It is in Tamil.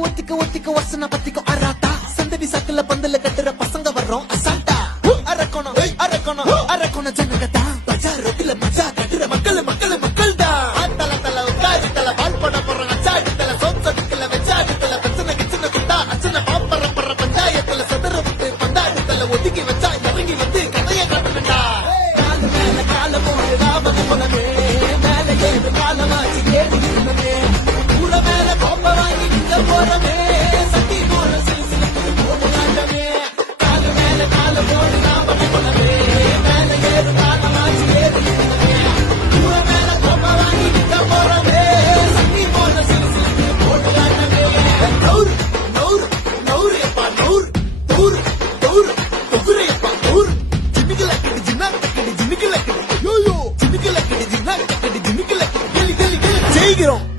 ஒத்திக்க ஒத்திக்க ஒத்திக்க வசன பத்திக்க அராட்டா சந்தடி சாக்குல பந்தல கட்டுற பசங்க வர்றோம் அசாட்டா அரக்கணும் அரக்கணும் அரக்கணும் ஜனகதா பஜா ரொட்டில மஜா கட்டுற மக்கள் மக்கள் மக்கள் தான் ஆத்தல தல உட்காரி தல பண்ண போற அச்சாடி தல சோத்ததுக்குல வெச்சாடி தல பிரச்சனை கிச்சனை குட்டா அச்சனை பாப்பற பற பஞ்சாயத்துல சதுர விட்டு பந்தாடி தல ஒதுக்கி வச்சா இறங்கி வந்து கதையை காட்டணுண்டா கால மேல கால போடு ராமன் குலமே Bring on.